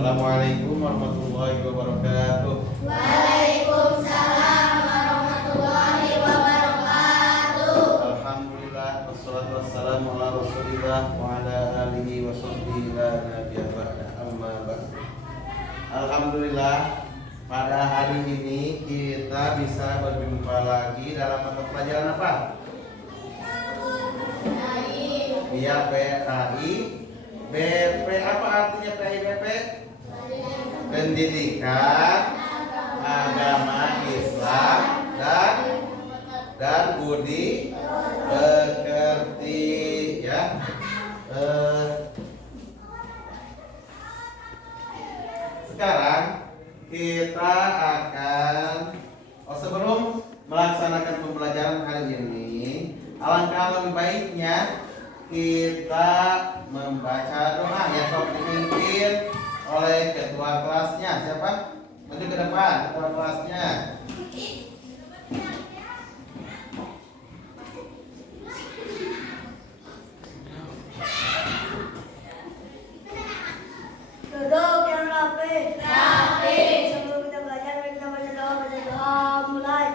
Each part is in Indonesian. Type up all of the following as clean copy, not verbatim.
Assalamualaikum warahmatullahi wabarakatuh. Waalaikumsalam warahmatullahi wabarakatuh. Alhamdulillah wassalatu wassalamu ala Rasulillah wa ala alihi wa sahbihi la nabiyya ba'da, amma ba'd. Alhamdulillah, pada hari ini kita bisa berjumpa lagi dalam mata pelajaran apa? Iya, PAI BP. Apa artinya PAI BP? Pendidikan Agama Islam dan budi pekerti, ya. Sekarang kita akan sebelum melaksanakan pembelajaran hari ini, alangkah lebih baiknya kita membaca doa yang dipimpin oleh ketua kelasnya. Siapa? Maju ke depan, ketua kelasnya. Duduk yang rapi. Sebelum kita belajar, mari kita baca doa. Mulai.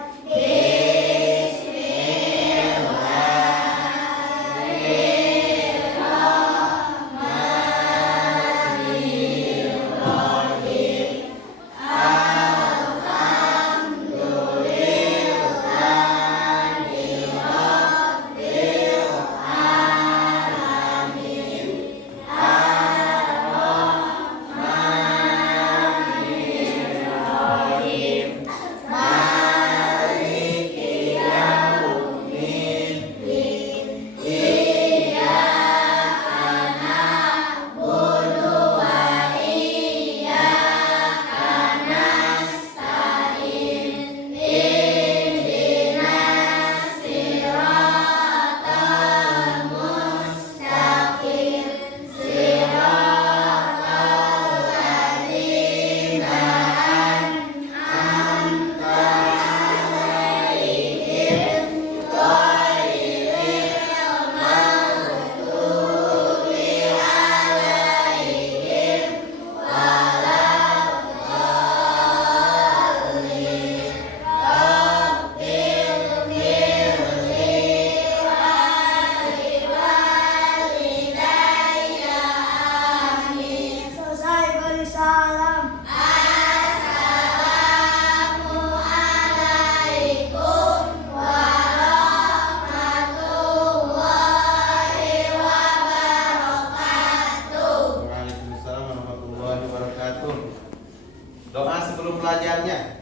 Doa sebelum belajarnya.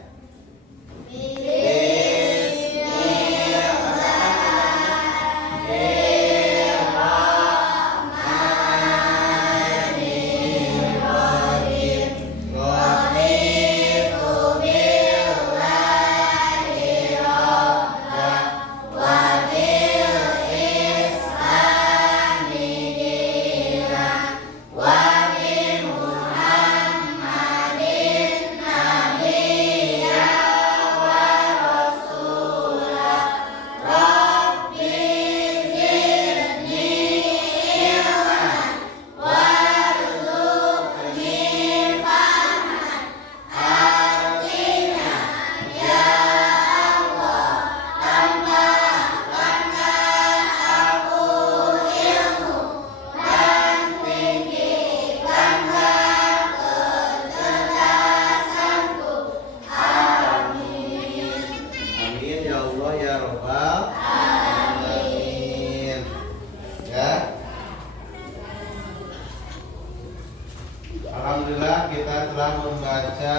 Alhamdulillah kita telah membaca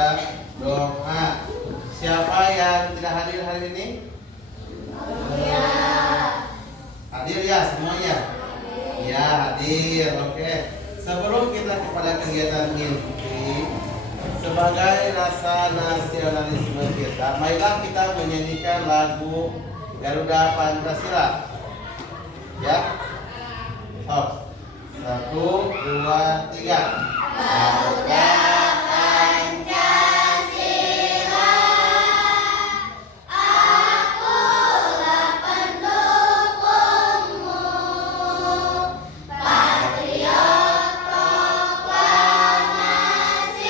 doa. Siapa yang tidak hadir hari ini? Hadir ya semuanya? Ya, hadir. Oke. Sebelum kita kepada kegiatan inti, sebagai rasa nasionalisme kita, marilah kita menyanyikan lagu Garuda Pancasila. Ya. Oh. 1, 2, 3. Garuda Pancasila, akulah pendukungmu, patriot proklamasi.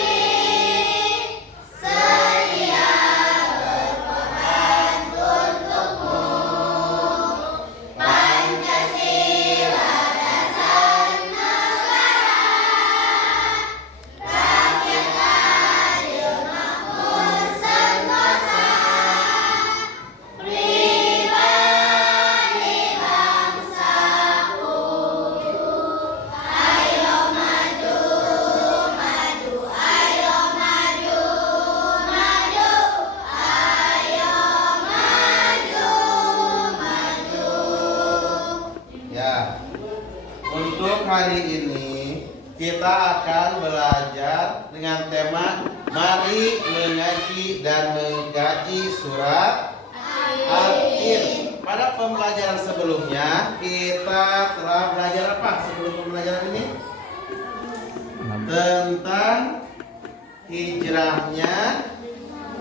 dengan tema mari mengaji dan mengkaji surat At-Tin. Pada pembelajaran sebelumnya kita telah belajar apa sebelum pembelajaran ini? Tentang hijrahnya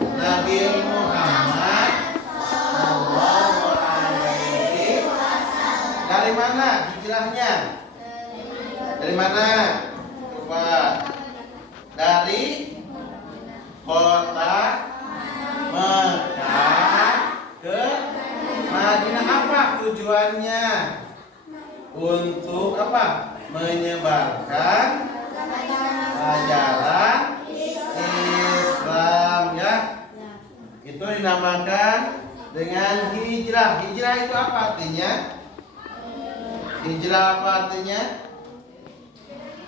Nabi Muhammad sallallahu alaihi wasallam. Dari mana hijrahnya? Dari mana? Coba. Dari kota Mekah ke Madinah. Apa tujuannya? Untuk apa? Menyebarkan ajaran Islam, ya. Itu dinamakan dengan hijrah. Hijrah itu apa artinya? Hijrah apa artinya?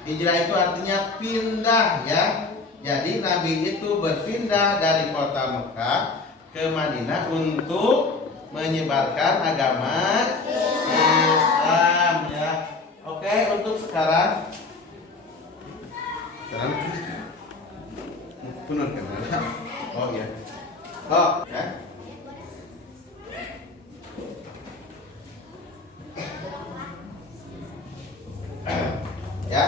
Hijrah itu artinya pindah, ya. Jadi Nabi itu berpindah dari kota Mekah ke Madinah untuk menyebarkan agama Islam, ya. Oke, untuk sekarang benar kan? Oh ya. Oh ya. Ya.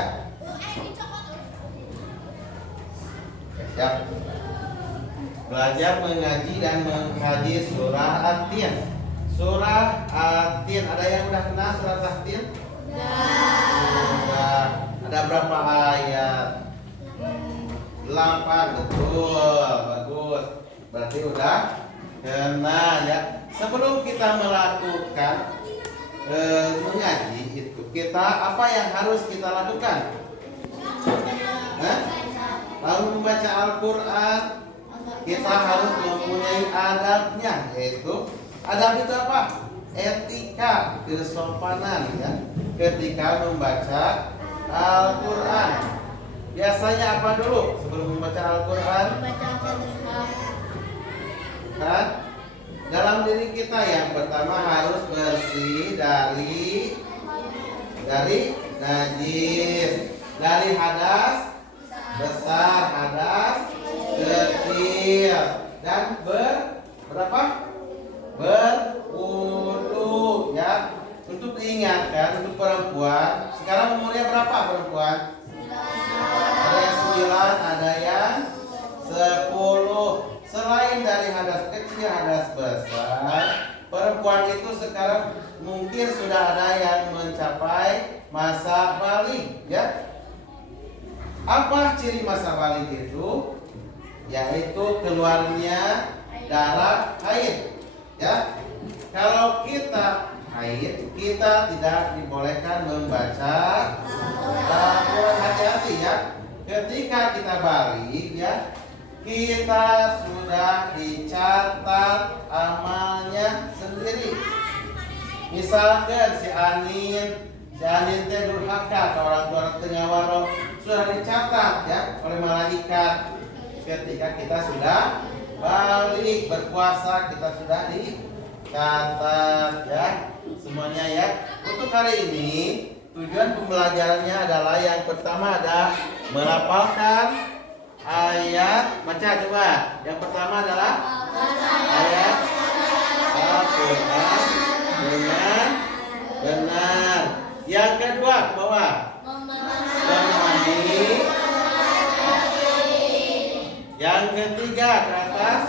Siap. Belajar mengaji dan mengkaji surah At-Tin. Surah At-Tin, ada yang udah kenal surah At-Tin? Sudah. Ada berapa ayat? 8, betul, bagus. Berarti udah kenal, ya. Sebelum kita melakukan mengaji itu, kita apa yang harus kita lakukan? Lalu membaca Al-Quran, kita harus mempunyai adabnya, yaitu adab itu apa? Etika, kesopanan, ya, ketika membaca Al-Quran. Biasanya apa dulu sebelum membaca Al-Quran? Kan? Dalam diri kita yang pertama harus bersih dari najis, dari hadas besar, hadas kecil, dan berwudu, ya. Untuk diingatkan untuk perempuan, sekarang umurnya berapa perempuan? Ada yang 9, ada yang 10. Selain dari hadas kecil, hadas besar, perempuan itu sekarang mungkin sudah ada yang mencapai masa baligh, ya. Apa ciri masa baligh itu? Yaitu keluarnya darah haid, ya. Kalau kita haid, kita tidak dibolehkan membaca Al-Quran. Hati-hati, ya. Ketika kita baligh, ya, kita sudah dicatat amalnya sendiri. Misalkan si Anin teh durhaka ke orang tengah warung, sudah dicatat, ya, oleh malaikat. Ketika kita sudah balik berpuasa, kita sudah dicatat, ya, semuanya, ya. Untuk hari ini tujuan pembelajarannya adalah yang pertama ada melafalkan ayat. Baca coba. Yang pertama adalah ayat Al-Quran dengan benar. Yang kedua ke bawah, memahami. Yang ketiga ke atas,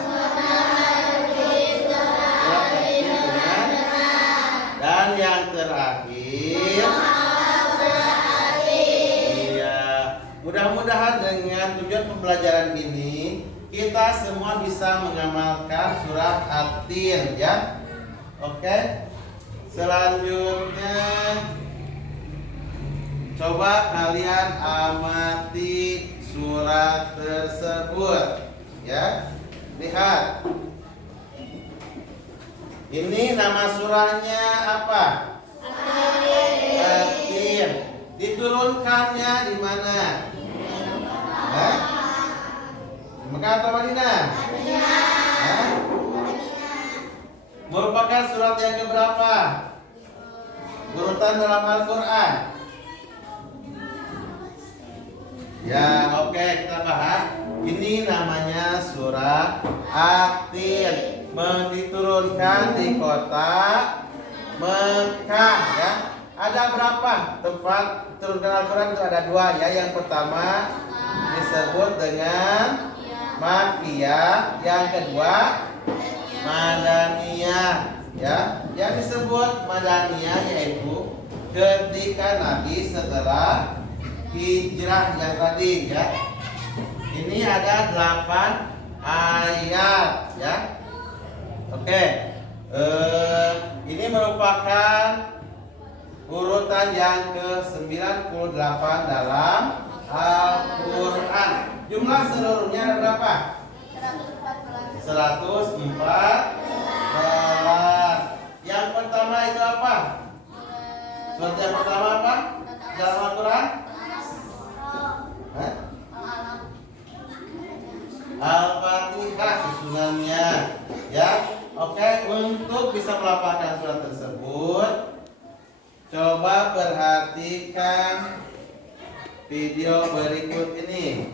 dan yang terakhir, iya, mudah-mudahan dengan tujuan pembelajaran ini kita semua bisa mengamalkan surah At-Tin, ya. Oke. Selanjutnya coba kalian amati surat tersebut, ya. Lihat. Ini nama surahnya apa? At-Tin. Diturunkannya di mana? Mekah atau Madinah? Merupakan surat yang keberapa? Urutan dalam Al-Quran. Ya, oke, kita bahas. Ini namanya surah At-Tin. Diturunkan di kota Mekah ya. Ada berapa tempat turunkan Al-Quran? Itu ada dua ya. Yang pertama disebut dengan Makkiyah, yang kedua Madaniyah ya. Yang disebut Madaniyah yaitu ketika Nabi setelah hijrah yang tadi ya. Ini ada 8 ayat ya. Oke. Ini merupakan urutan yang ke-98 dalam Al-Quran. Jumlah seluruhnya ada berapa? 114. Yang pertama itu apa? Surat yang pertama apa? Dalam Al-Quran? Al-Fatihah susunannya ya. Oke, untuk bisa melafalkan surat tersebut, coba perhatikan video berikut ini.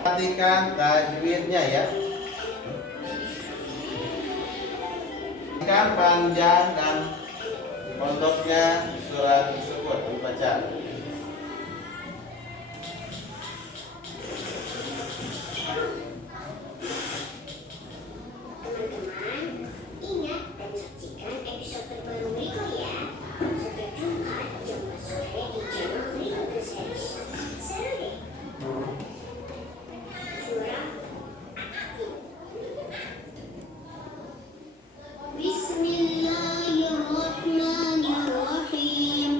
Perhatikan tajwidnya ya. Perhatikan panjang dan pondoknya surat tersebut dibaca. Teman-teman, ingat dan saksikan episode terbaru Riko ya. Setiap Jumat jam 4 sore di channel Riko Series. Seru deh. Surah Bismillahirrahmanirrahim.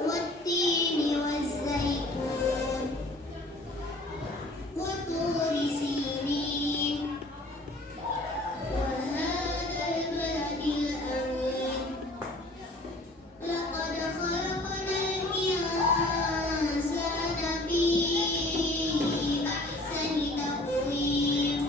Wattini wazzaitun. Wa turi sinin. Wa hadzal baladil amin. Laqad khalaqnal insana fi ahsani taqwim.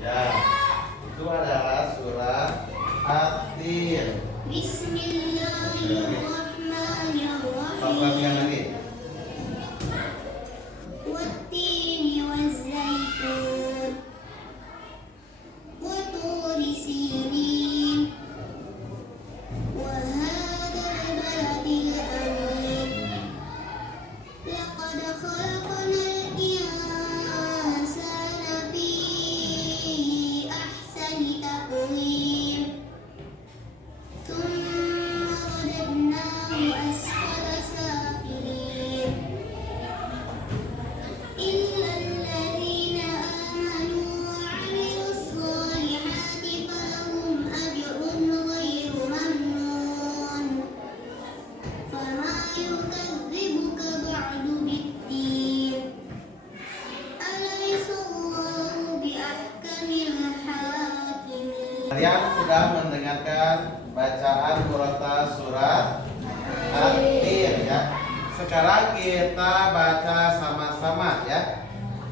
Ya, itu adalah surah At-Tin. Apa yang lagi? Wattini wazzaitun. Wa turi sinin. Wa hadzal baladil amin. Laqad khalaqnal insana fi ahsani taqwim. Thumma radadnahu asfala safilin. إلا الذين آمنوا وعملوا الصالحات فلهم أجر غير ممنون فما يكذبك بعد بالدين أليس الله بأحكم الحاكمين. Kalian sudah mendengarkan bacaan murotal surat At-Tin ya. Sekarang kita baca sama-sama ya.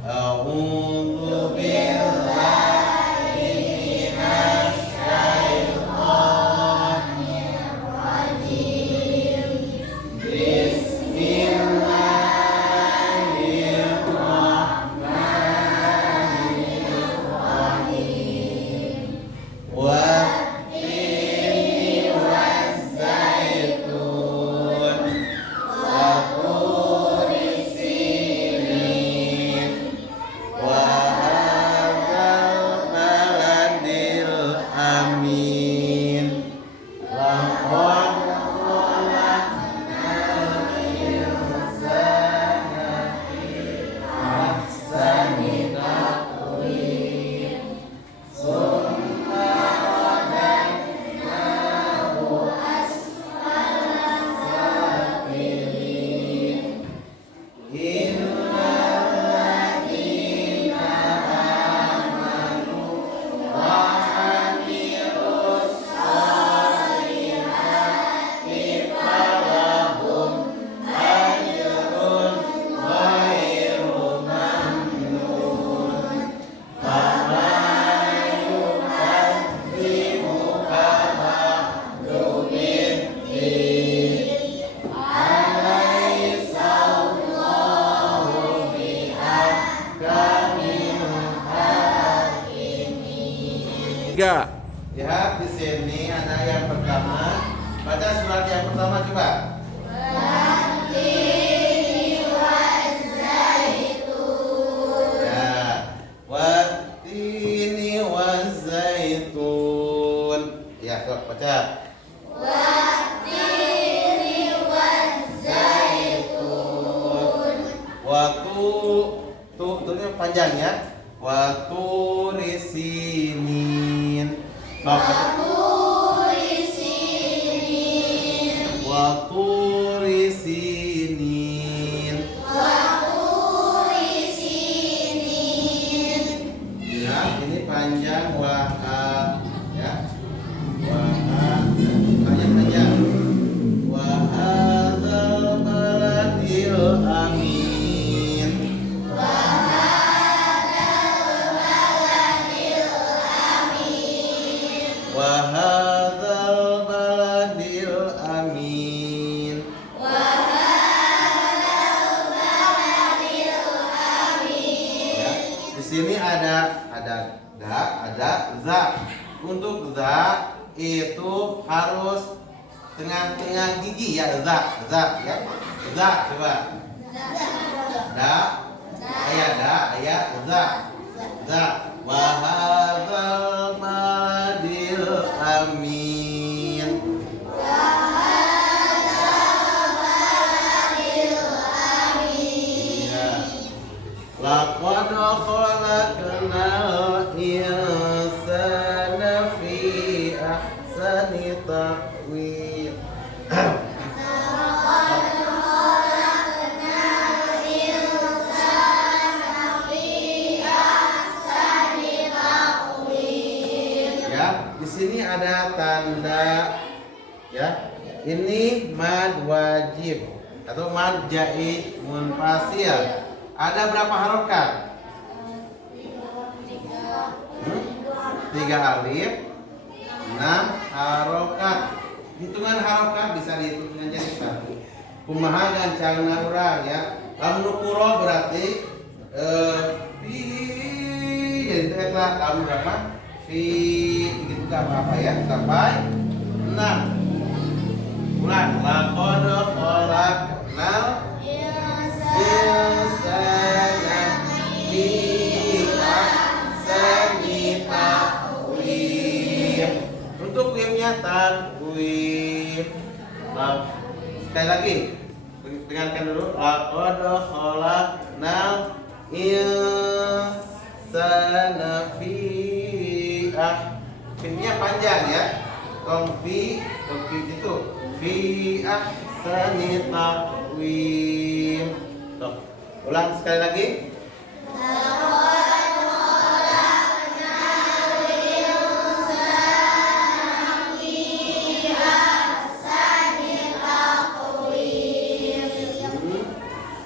A'udzu billahi minasy syaithanir rajim. Bismillahirrahmanirrahim. Wattini wazzaitun. Wa turi sinin. Wa hadzal 3. Ya, di sini ada yang pertama. Baca surat yang pertama coba. Ya, Wattini wazaitun. Ya, sok baca. Tuhnya panjang ya. Waturisinin. Waturisinin. Ya, ini panjang ya. Panjang. Wahadzal baladil amin. Wahadzal baladil amin. Ya, di sini ada za. Untuk za itu harus tengah-tengah gigi ya, za ya. Za coba. Za. Wahadzal baladil amin. Ya. Laqad khalaqnal insana fi ahsani taqwim. Ya, di sini ada tanda ya. Ini mad wajib atau mad jaid munfasil. Ada berapa harokat? 3 alif, 6 harokat. Hitungan harokat bisa dihitung dengan jadi satu. Kumaha gancangna urang ya. Lamun nukuro berarti fi jadi eta lamun berapa? Fi gitu enggak apa-apa ya. Sampai 6. Ulang. Laqad khalaqnal insana fi ahsani taqwim. Untuk wimnya taqwim. Sekali lagi. Dengarkan dulu. Laqad khalaqnal insana fi Fi-nya panjang ya. Tong fi itu fi ahsani taqwim. Tuh, ulang sekali lagi.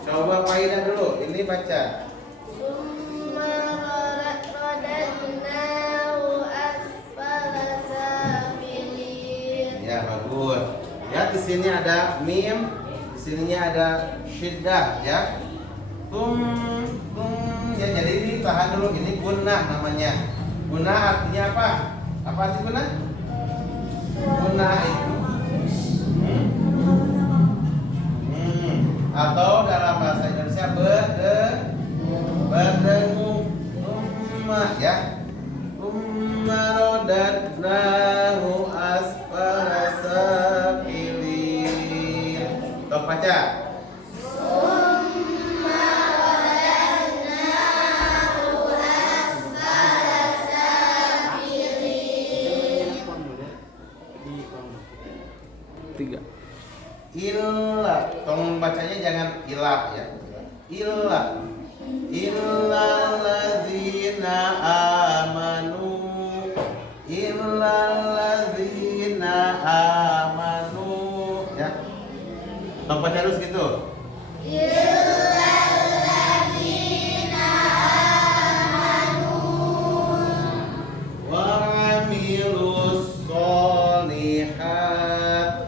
Coba Faida dulu. Ini baca. Ya, bagus. Ya, di sini ada mim, di sininya ada syiddah ya. Ya, jadi ini tahan dulu, ini gunnah namanya. Gunnah artinya apa? Apa sih gunnah? Gunnah itu atau dalam bahasa Indonesia berdengung ya. Marodadnahu asfala safilin. Tolong baca. Tiga. Illa, tolong bacanya jangan ilah ya. Illa illalladzina amanu. Illalladzina amanu ya. Tolong baca terus gitu. Illalladzina amanu wa amilus sholihat.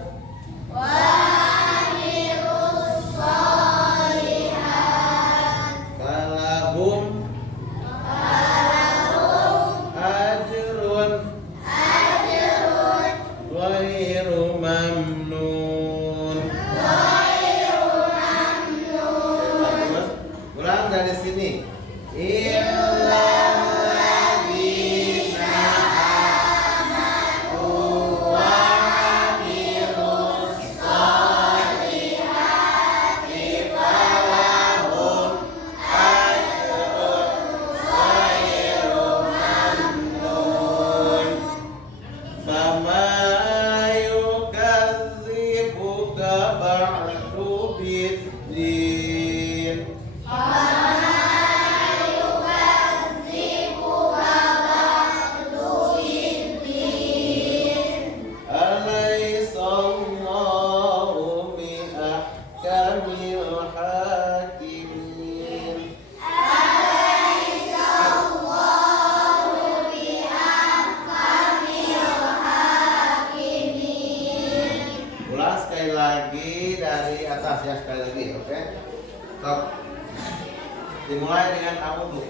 Dimulai dengan a'udzu.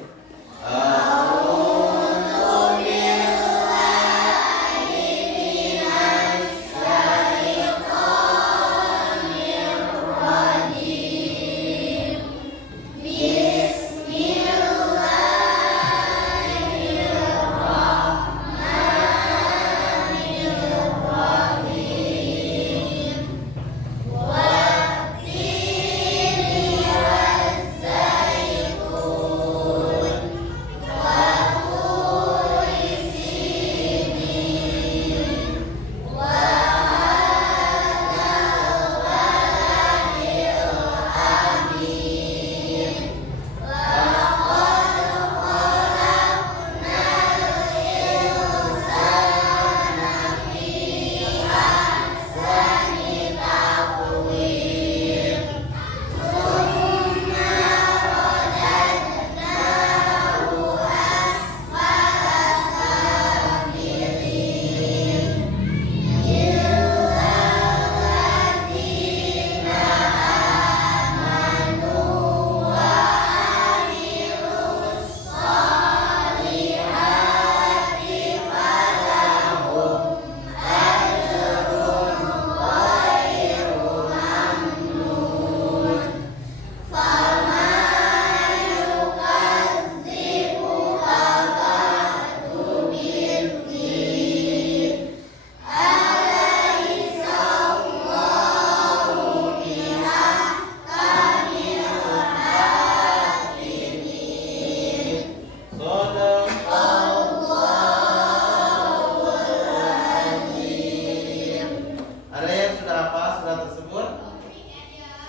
Ada yang sudah hafal surat tersebut?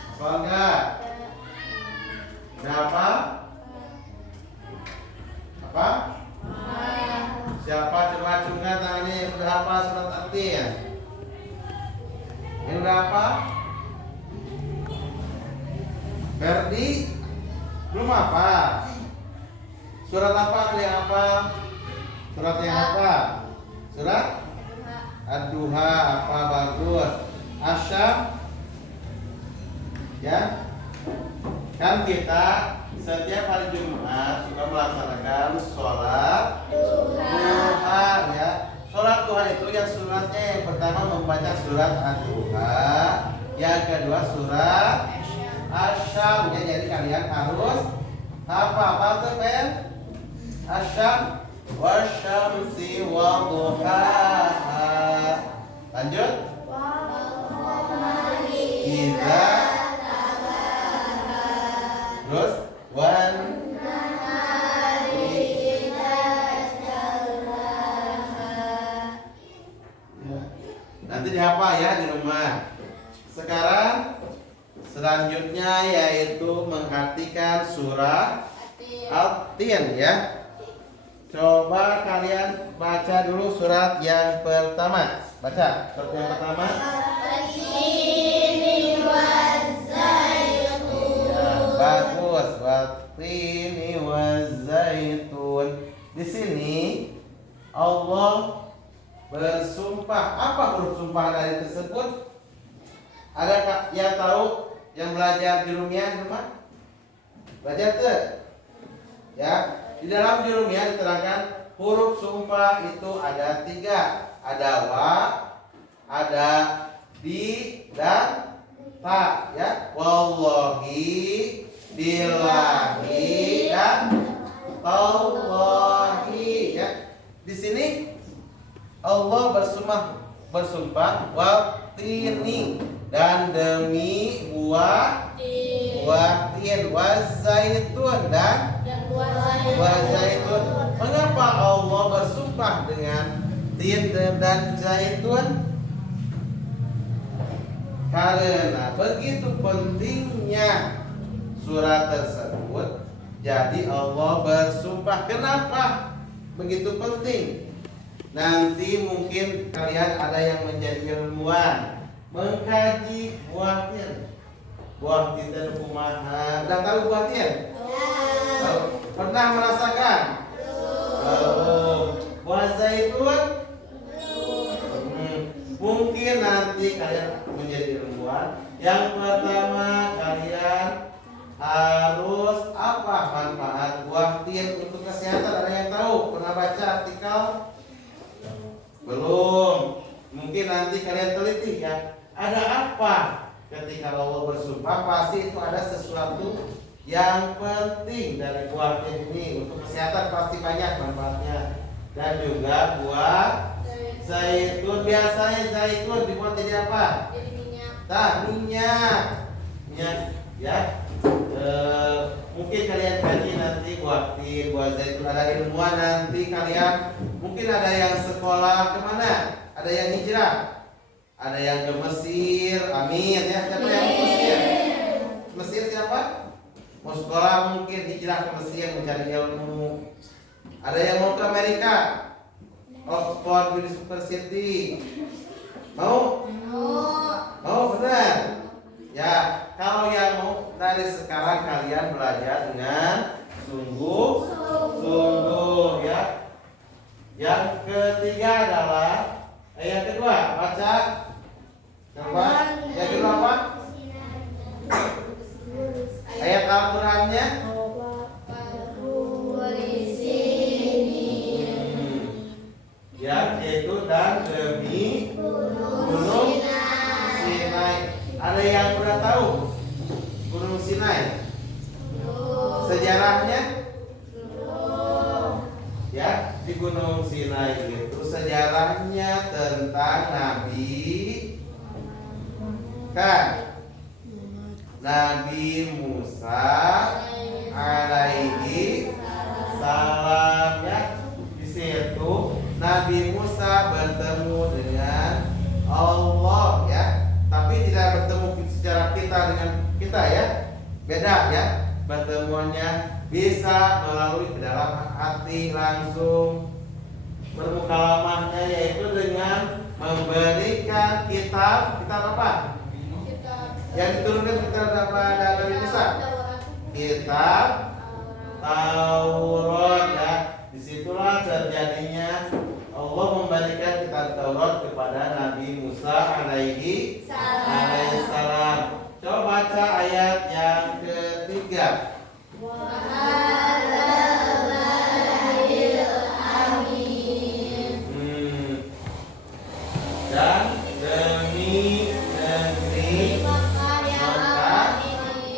Hafal enggak? Sudah hafal? Apa? Siapa coba acungkan tangannya yang sudah hafal surat At-Tin? Yang sudah hafal? Ferdi belum hafal. Surat apa yang hafal? Surat yang apa? Surat Ad-Duha. Apa bagus? Asyam. Ya. Kan kita setiap hari Jumat suka melaksanakan sholat duha ya. Sholat duha itu yang suratnya yang pertama membaca surat Ad-Duha, yang kedua surat Asyam ya. Jadi kalian harus apa tuh Ben? Asyam wasyamsi wa duhaha. Lanjut. Iza. Terus wan. Nanti dihafal ya di rumah. Sekarang selanjutnya yaitu mengartikan surat At-Tin ya. Coba kalian baca dulu surat yang pertama. Baca surat yang pertama. Bagus. Wattini wazzaitun. Di sini Allah bersumpah. Apa huruf sumpah dari tersebut? Ada yang tahu yang belajar di rumah? Belajar tuh? Ya. Di dalam jurumiyah diterangkan huruf sumpah itu ada 3. Ada wa, ada di, dan ta ya. Wallahi, billahi, dan tallahi ya. Di sini Allah bersumpah wattini dan demi buah tin, wazaitun dan buah zaitun. Mengapa Allah bersumpah dengan tin dan zaitun? Karena begitu pentingnya surat tersebut, jadi Allah bersumpah. Kenapa begitu penting? Nanti mungkin kalian ada yang menjadi ilmuwan, mengkaji buah tin. Buah tin dan kumaha. Udah tahu buah tin? Pernah merasakan? Buah zaitun? Mungkin nanti kalian menjadi ilmuwan. Yang pertama kalian harus apa? untuk kesehatan ada yang tahu? Pernah baca artikel? Belum. Mungkin nanti kalian teliti ya. Ada apa ketika Allah bersumpah? Pasti itu ada sesuatu yang penting dari buah ini. Untuk kesehatan pasti banyak manfaatnya. Dan juga buah zaitun. Biasanya zaitun dibuat jadi apa? Jadi minyak. Nah, minyak ya. Mungkin kalian kaji nanti buah zaitun, ada ilmuwan nanti kalian. Mungkin ada yang sekolah kemana? Ada yang hijrah, ada yang ke Mesir. Amin ya. Siapa yang ke Mesir? Mesir siapa? Mau sekolah mungkin hijrah ke Mesir mencari ilmu. Ada yang mau ke Amerika, Oxford University. Mau? Mau benar? Ya, kalau yang mau dari sekarang kalian belajar dengan sungguh ya. Yang ketiga adalah yang kedua baca. Coba. Yang kedua apa? Ayat Al-Qur'annya. Ya, yaitu dan demi Gunung Sinai. Ada yang udah tahu Gunung Sinai? Sejarahnya? Ya, di Gunung Sinai itu sejarahnya tentang Nabi Musa alaihi salam ya. Di situ Nabi Musa bertemu dengan Allah ya. Tapi tidak bertemu secara kita dengan kita ya. Beda ya. Pertemuannya bisa melalui ke dalam hati langsung. Bermukalamahnya yaitu dengan memberikan kitab apa? Yang diturunkan kitab kepada Nabi Musa. Kitab Taurat ya. Disitulah terjadinya Allah memberikan kitab Taurat kepada Nabi Musa alaihi salam. Coba baca ayat yang ketiga. Dan demi negeri Mekah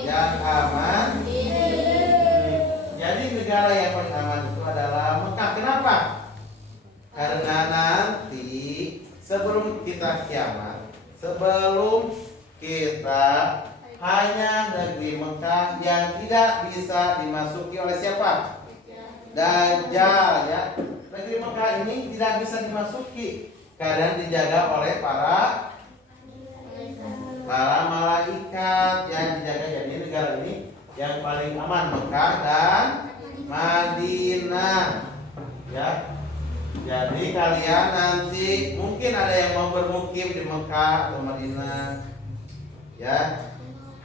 yang aman. Jadi negara yang paling aman itu adalah Mekah. Kenapa? Karena nanti sebelum kita kiamat, sebelum kita hanya negeri Mekah yang tidak bisa dimasuki oleh siapa? Dajjal ya. Negeri Mekah ini tidak bisa dimasuki karena dijaga oleh para malaikat yang dijaga. Jadi negara ini yang paling aman Mekah dan Madinah ya. Jadi kalian nanti mungkin ada yang mau bermukim di Mekah atau Madinah ya.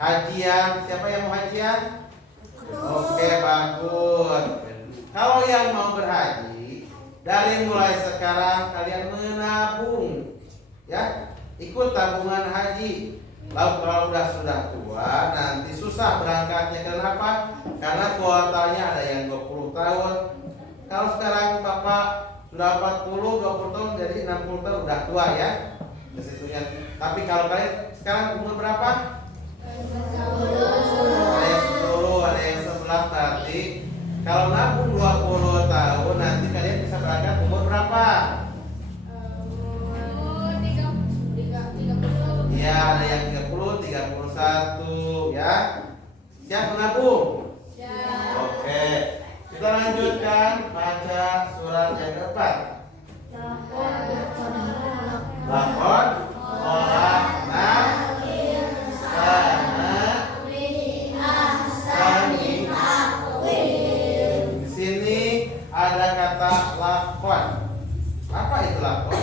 Hajian, siapa yang mau hajian? Oke, bagus. Kalau yang mau berhaji, dari mulai sekarang kalian menabung ya. Ikut tabungan haji. Lalu kalau sudah tua nanti susah berangkatnya. Kenapa? Karena kuotanya ada yang 20 tahun. Kalau sekarang Bapak sudah 40, 20 tahun, jadi 60 tahun udah tua ya. Kesitunya. Tapi kalau kalian sekarang umur berapa? Ada yang 10, ada yang 11 nanti. Kalau nabung 20 tahun nanti kalian bisa berangkat umur berapa? Iya, ada yang 30, 31 ya. Siap menabung? Siap. Oke. Kita lanjutkan baca surat yang keempat. Laqad khalaqna di sini ada kata lakon. Apa itu lakon?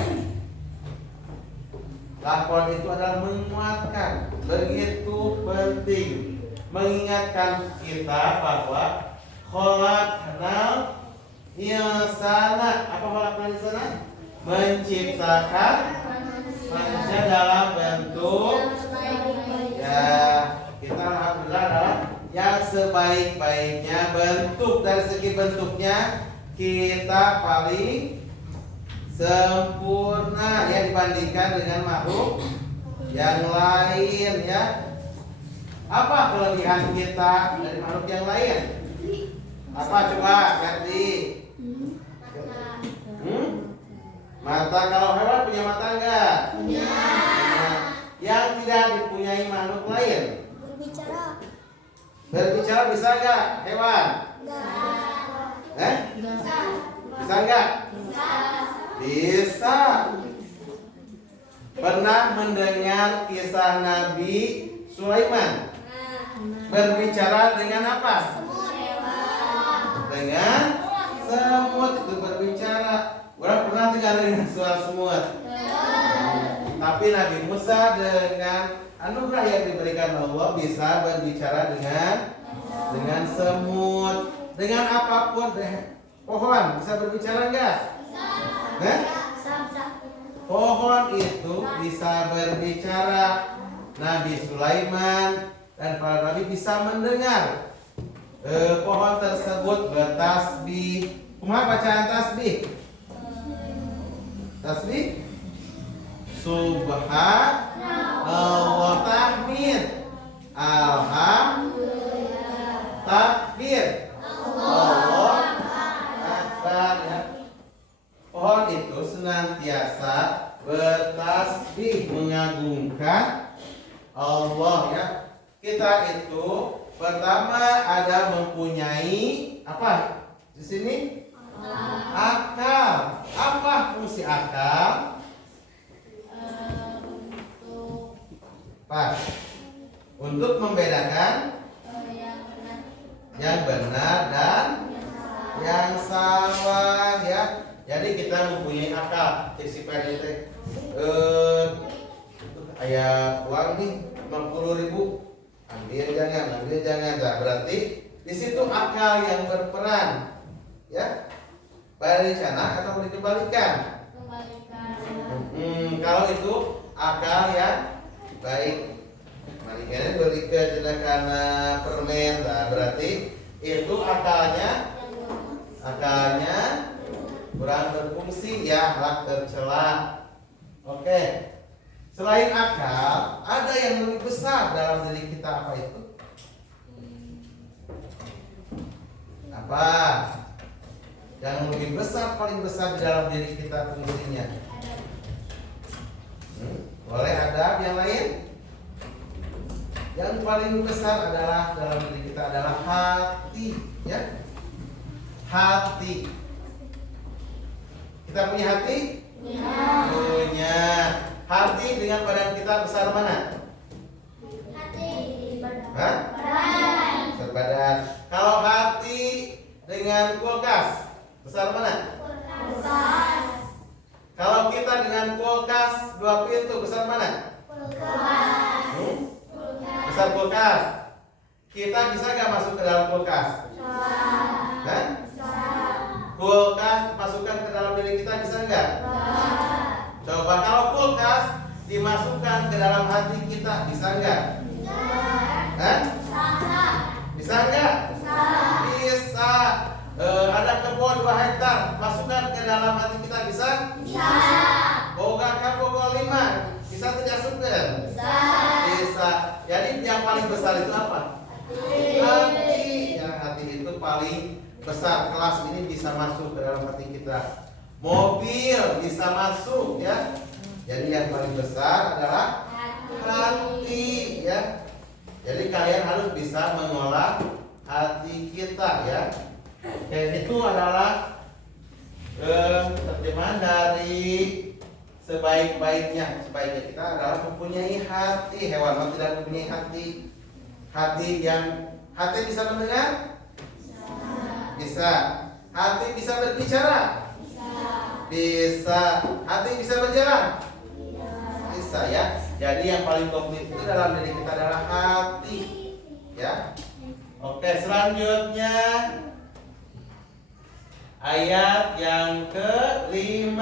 Lakon itu adalah menguatkan, begitu penting, mengingatkan kita bahwa khalaqna insana. Apa khalaqna insana? Menciptakan manusia dalam bentuk ya. Kita alhamdulillah adalah yang sebaik-baiknya bentuk. Dari segi bentuknya kita paling sempurna ya dibandingkan dengan makhluk yang lain ya. Apa kelebihan kita dari makhluk yang lain? Apa coba Ferdi? Mata. Kalau hewan punya mata enggak? Punya. Yang tidak dipunyai makhluk lain? Berbicara. Berbicara bisa enggak hewan? Enggak. Bisa enggak? Bisa. Pernah mendengar kisah Nabi Sulaiman? Berbicara dengan apa? Dengan semut itu berbicara. Orang pernah dengar dengan suara semut. Tapi Nabi Musa dengan anugerah yang diberikan Allah bisa berbicara dengan semut, dengan apapun. Pohon bisa berbicara enggak? Pohon itu bisa berbicara. Nabi Sulaiman dan para nabi bisa mendengar. Pohon tersebut bertasbih. Kumaha bacaan tasbih? Tasbih? Subhanallah, tahmid, alhamdulillah, takbir, Allah akbar ya. Pohon itu senantiasa bertasbih mengagungkan Allah ya. Kita itu pertama ada mempunyai apa? Di sini akal. Apa fungsi akal? Untuk membedakan yang benar dan yang salah ya. Jadi kita mempunyai akal. Si PDT ayah uang nih 50.000, ambil jangan. Nah, berarti di situ akal yang berperan ya. Berencana atau dikembalikan? Kalau itu akal yang baik, maliknya beli ke karena permen, nah, berarti itu akalnya kurang berfungsi ya, akhlak tercela. Oke. Selain akal, ada yang lebih besar dalam diri kita. Apa itu? Apa? Yang lebih besar, paling besar di dalam diri kita fungsinya? Boleh adab yang lain? Yang paling besar adalah dalam diri kita adalah hati, ya. Hati. Kita punya hati? Ya. Punya. Hati dengan badan kita besar mana? Hati. Hah? Badan. Besar badan. Kalau hati dengan kulkas besar mana? Kulkas. Kalau kita dengan kulkas 2 pintu besar mana? Kulkas. Besar kulkas. Kita bisa gak masuk ke dalam kulkas? Hah? Kulkas masukkan ke dalam diri kita bisa nggak? Coba kalau kulkas dimasukkan ke dalam hati kita bisa nggak? Hah? Bisa nggak? Bisa. Ada kebun 2 hektar, masukkan ke dalam hati kita bisa? Bisa. Boga kan boga 5, bisa dimasukkan? Bisa. Jadi yang paling besar itu apa? Hati. Yang hati itu paling besar. Kelas ini bisa masuk ke dalam hati kita. Mobil bisa masuk ya. Jadi yang paling besar adalah hati ya. Jadi kalian harus bisa mengolah hati kita ya. Itu adalah terjemahan dari sebaik-baiknya. Sebaiknya kita adalah mempunyai hati. Hewan tidak mempunyai hati. Hati bisa mendengar? Bisa. Hati bisa berbicara? Bisa. Hati bisa berjalan? Bisa ya. Jadi yang paling komplit itu dalam diri kita adalah hati. Ya. Oke, selanjutnya ayat yang ke-5.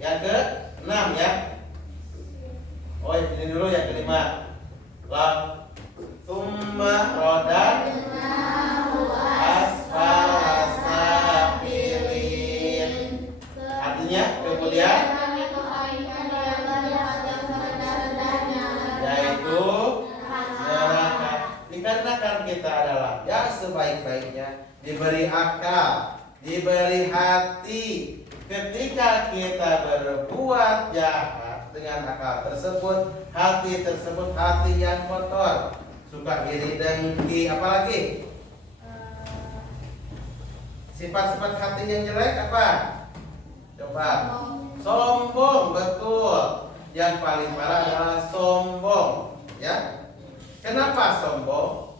Yang ke-6 ya. Oh, ini dulu yang ke-5. Summa Summa rodan asfala safilin. Artinya kemudian yaitu neraka. Dikarenakan kita adalah yang sebaik-baiknya, diberi akal, diberi hati. Ketika kita berbuat jahat dengan akal tersebut, hati tersebut hati yang kotor, suka iri dengki, apalagi sifat-sifat hati yang jelek apa? Coba. Sombong, betul. Yang paling parah adalah sombong, ya. Kenapa sombong?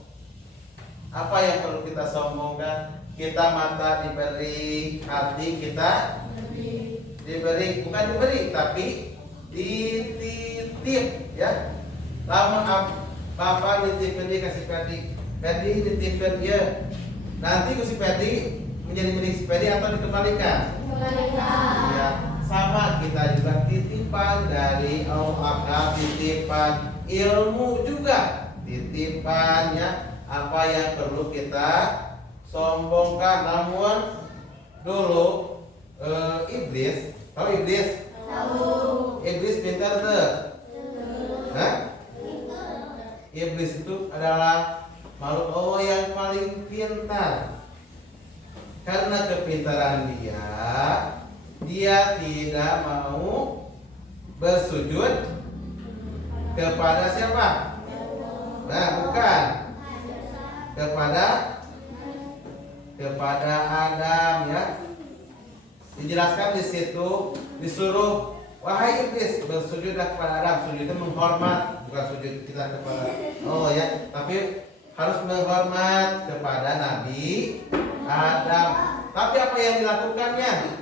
Apa yang perlu kita sombongkan? Kita mata diberi, hati kita diberi, bukan diberi, tapi dititip, ya. Lama Bapak dititipkan dia kasih Pedi dititipkan dia. Nanti si Pedi menjadi milik si Pedi atau dikembalikan? Ya, sama kita juga titipan dari Allah, titipan ilmu juga titipannya. Apa yang perlu kita sombongkan? Namun dulu iblis, tahu iblis? Tahu. Iblis pintar tuh. Hah? Iblis itu adalah makhluk Allah yang paling pintar. Karena kepintaran dia tidak mau bersujud kepada siapa? Nah, bukan kepada Adam, ya. Dijelaskan di situ, disuruh wahai iblis bersujudlah kepada Adam. Sujud itu menghormat, bukan sujud kita kepada Allah, ya, tapi harus menghormat kepada Nabi Adam. Tapi apa yang dilakukannya?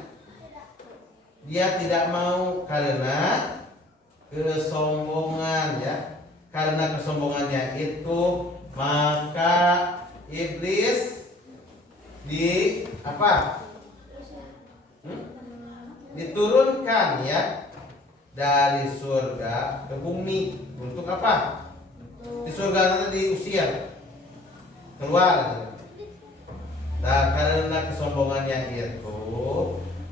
Dia tidak mau karena kesombongan, ya. Karena kesombongannya itu, maka iblis diturunkan, ya, dari surga ke bumi. Untuk apa? Di surga nanti diusir keluar. Nah, karena kesombongannya itu,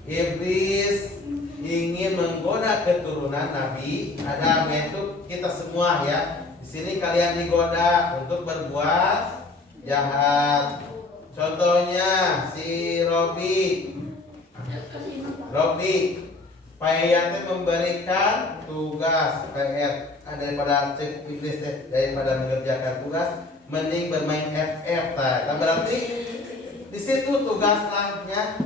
iblis ingin menggoda keturunan Nabi Adam, yaitu kita semua, ya. Di sini kalian digoda untuk berbuat jahat. Contohnya si Robi, Payatnya memberikan tugas PR daripada iblis, daripada mengerjakan tugas, mending bermain FF. Nah, berarti di situ tugasnya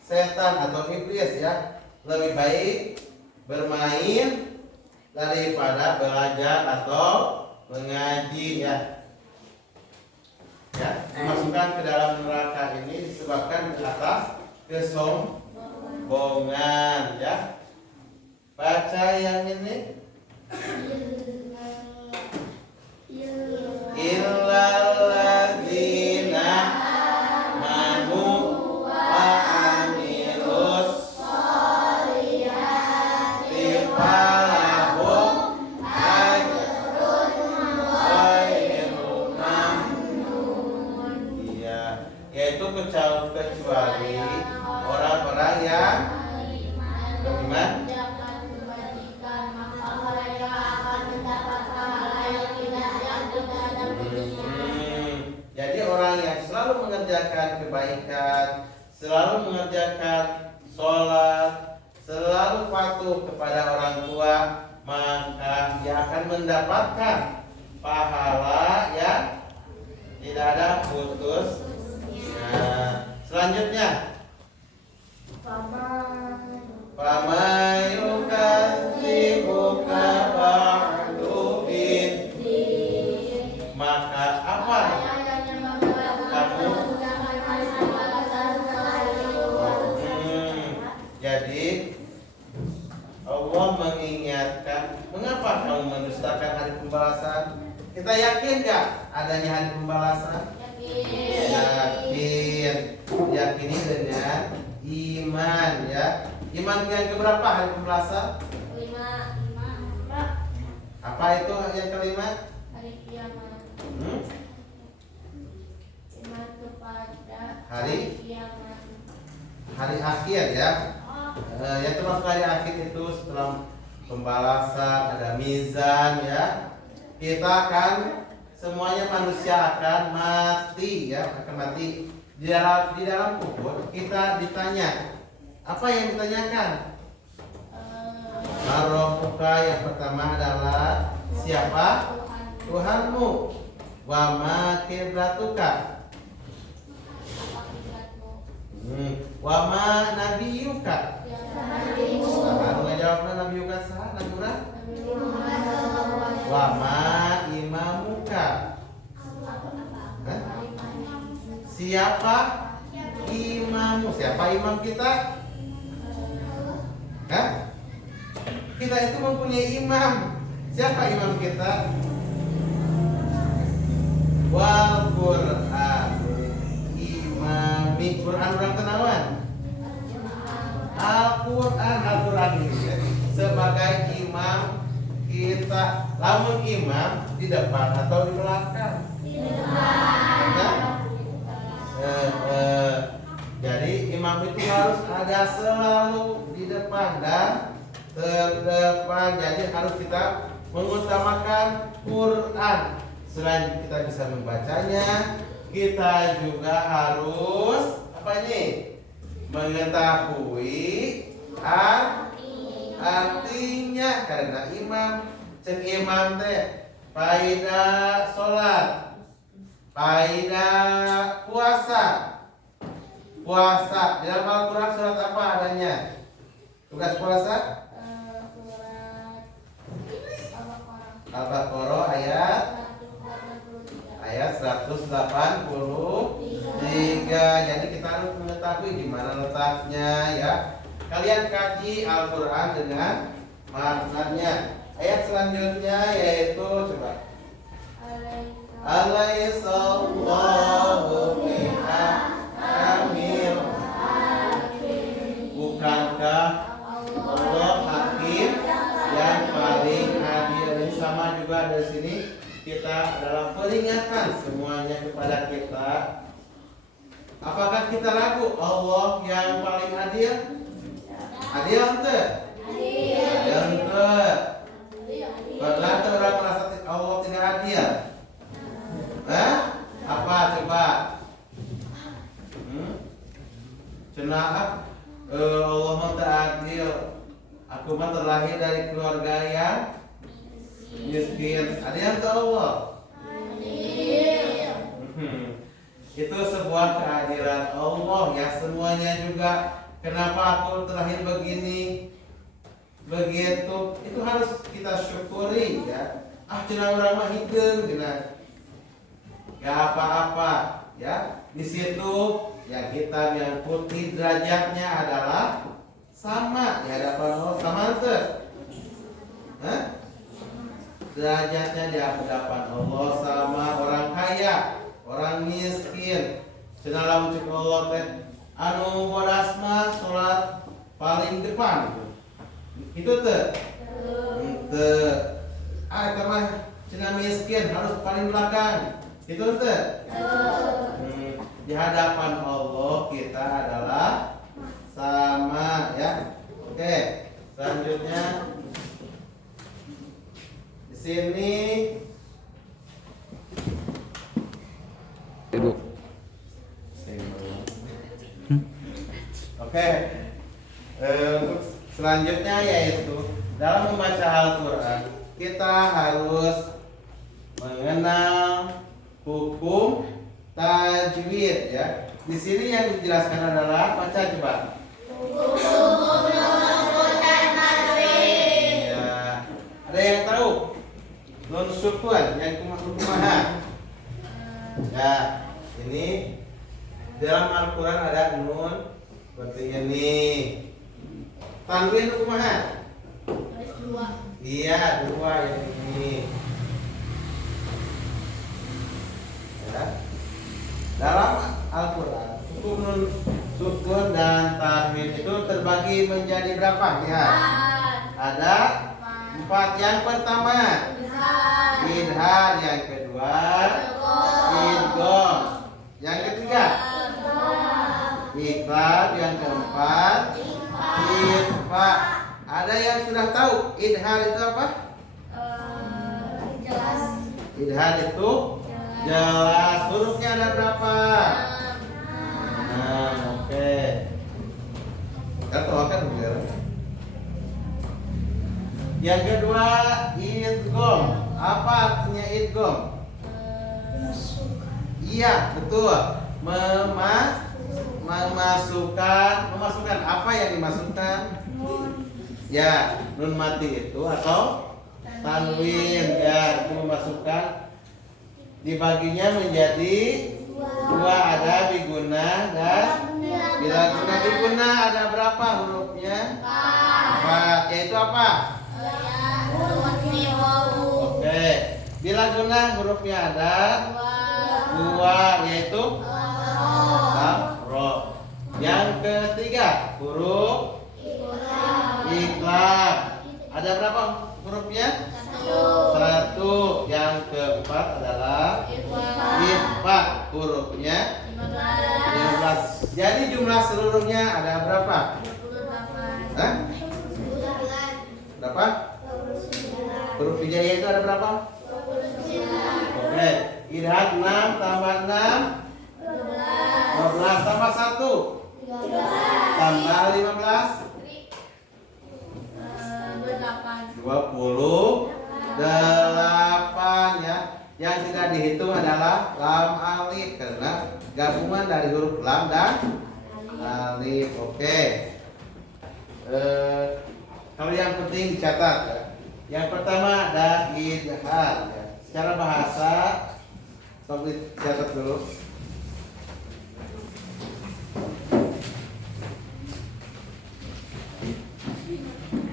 setan atau iblis, ya, lebih baik bermain daripada belajar atau mengaji, ya. Ya, dimasukkan ke dalam neraka ini disebabkan atas kesombongan, ya. Baca yang ini. Illalladzina amanu wa amilus sholihati falahum ajrun ghairu mamnun. Iya, yaitu kecuali orang-orang yang beriman. Jadi orang yang selalu mengerjakan kebaikan, selalu mengerjakan sholat, selalu patuh kepada orang tua, maka dia akan mendapatkan pahala yang tidak ada putus. Nah, selanjutnya, famayukadzibuka ba'du biddin, maka apa kamu? Jadi Allah mengingatkan, mengapa kamu mendustakan hari pembalasan? Kita yakin gak adanya hari pembalasan? Yakin. Yakini dengan iman, ya. Iman yang keberapa hari pembalasan? 5. Apa itu yang kelima? Hari kiamat. hari akhir ya. Yang termasuk hari akhir itu setelah pembalasan ada mizan ya. Kita akan semuanya manusia akan mati ya, akan mati. Di dalam kubur kita ditanya. Apa yang ditanyakan? Rabbuka, yang pertama adalah siapa Tuhanmu? Wa ma qiblatuka, wa ma nabiyuka. Anu ngajawabna nabiyuka saha nabura? Wa ma imamuka. Siapa imammu? Siapa imam kita? Kita itu mempunyai imam. Siapa imam kita? Wal Qur'an imami. Quran orang tenawan. Al-Quran ini sebagai imam kita. Lamun imam di depan atau di belakang? Di depan. Jadi imam itu harus ada selalu di depan dan terdepan. Jadi harus kita mengutamakan Quran. Selain kita bisa membacanya, kita juga harus apa ini? Mengetahui artinya. Karena imam, cek imam teh faida sholat, faida puasa. Puasa dalam Al-Quran surat apa adanya? Tugas puasa? Al-Baqarah ayat 183. Jadi kita harus mengetahui di mana letaknya ya. Kalian kaji Al-Quran dengan maknanya. Ayat selanjutnya yaitu coba. Alaihissallahu bihamil. Bukankah Allah hakim yang paling adil? Ini sama juga dari sini. Kita adalah peringatan semuanya kepada kita. Apakah kita ragu Allah yang paling adil? Adil ente? Adil ente. Pernah orang merasa Allah tidak adil? Apa coba? Cenah Allah mah tak adil. Aku mah terlahir dari keluarga yang miskin. Adil ke Allah? Adil. Itu sebuah keadilan Allah ya. Semuanya juga. Kenapa aku terlahir begini, begitu? Itu harus kita syukuri ya. Cenah urang mah hideung cenah. Gak apa-apa ya. Di situ ya kita yang putih derajatnya adalah sama di hadapan Allah. Sama ente? Derajatnya di hadapan Allah sama orang kaya, orang miskin. Cenah lamun cek Allah teh anu bodas mah salat paling depan. Itu teh. Teu. Eta mah cenah miskin harus paling belakang. Itu teh. Di hadapan Allah kita adalah sama ya. Oke, selanjutnya di sini Ibu. Oke. Untuk selanjutnya yaitu dalam membaca Al-Quran kita harus mengenal hukum tajwid ya. Di sini yang dijelaskan adalah baca coba. Hukum dan tajwid. Ya. Ada yang tahu? Nun sukun yang kumaha? Ya, ini dalam Al-Quran ada nun seperti ini. Tanwin kumaha? Iya, dua yang ini. Ya. Dalam Al-Quran hukum nun sukun dan tanwin itu terbagi menjadi berapa? Lihat. Ada 4. Yang pertama idhar, yang kedua idgham, Yang ketiga iqlab. Yang keempat ikhfa. Ada yang sudah tahu idhar itu apa? Jelas. Idhar itu jelas. Hurufnya ada berapa? Nah, oke. Atau akan bilang. Yang kedua idgham. Apa artinya idgham? Iya, betul. Memasukkan apa yang dimasukkan? Ya, nun mati itu atau tanwin ya, itu memasukkan. Dibaginya menjadi dua, ada biguna dan bila guna. Biguna ada berapa hurufnya? 4. Yaitu apa? Oke. Bila guna hurufnya ada 2, yaitu ro. Yang ketiga huruf iqlab. Ada berapa hurufnya? 1. Yang keempat adalah ikhfa. Hurufnya 15. Jadi jumlah seluruhnya ada berapa? Hah? Berapa? Huruf hijaiyah itu ada berapa? Oke. Idhar 6 tambah 6 12 tambah 1 tambah 15 28 ya. Yang tidak dihitung adalah lam alif karena gabungan dari huruf lam dan alif. Oke. Kalau yang penting dicatat ya. Yang pertama ada idhar ya. Secara bahasa tolong dicatat dulu.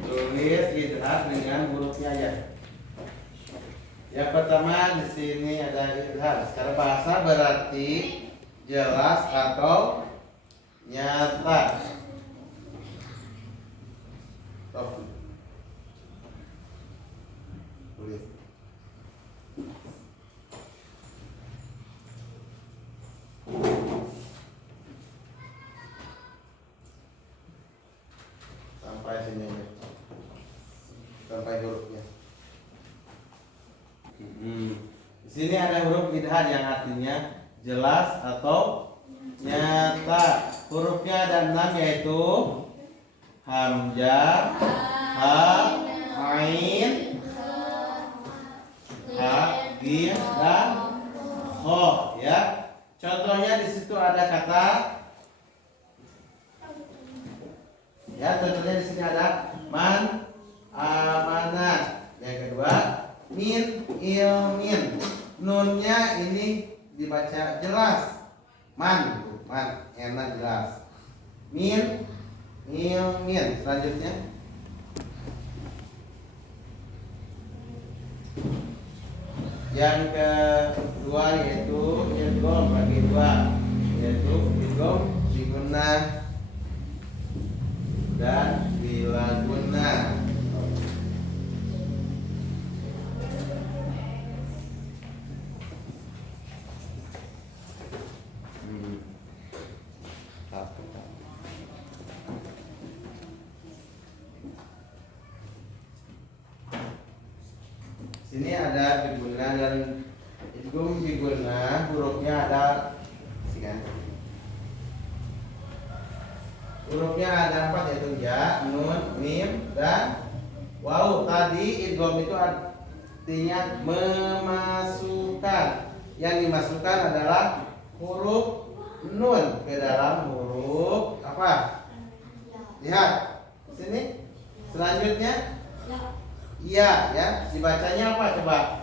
Tulis idhar dengan hurufnya ya. Yang pertama di sini ada idhar. Secara bahasa berarti jelas atau nyata. Tulis. Sampai sini ya. Sampai hurufnya. Di sini ada huruf idhar yang artinya jelas atau nyata. Hurufnya ada 6 yaitu hamzah, ha, ain, ha, gim dan kho ya. Contohnya di situ ada kata ya, contohnya di sini ada man, amanat. Yang kedua min, ilmin. Nunnya ini dibaca jelas. Man, enak jelas. Min, ilmin. Selanjutnya yang kedua yaitu idgham bagi 2, yaitu idgham biguna dan bila guna. Sini ada biguna dan idgham biguna, hurufnya ada kan? Hurufnya ada 4 yaitu ya, nun, mim dan waw. Tadi idgham itu artinya memasukkan. Yang dimasukkan adalah huruf nun ke dalam huruf apa? Lihat sini. Selanjutnya iya ya, dibacanya apa coba?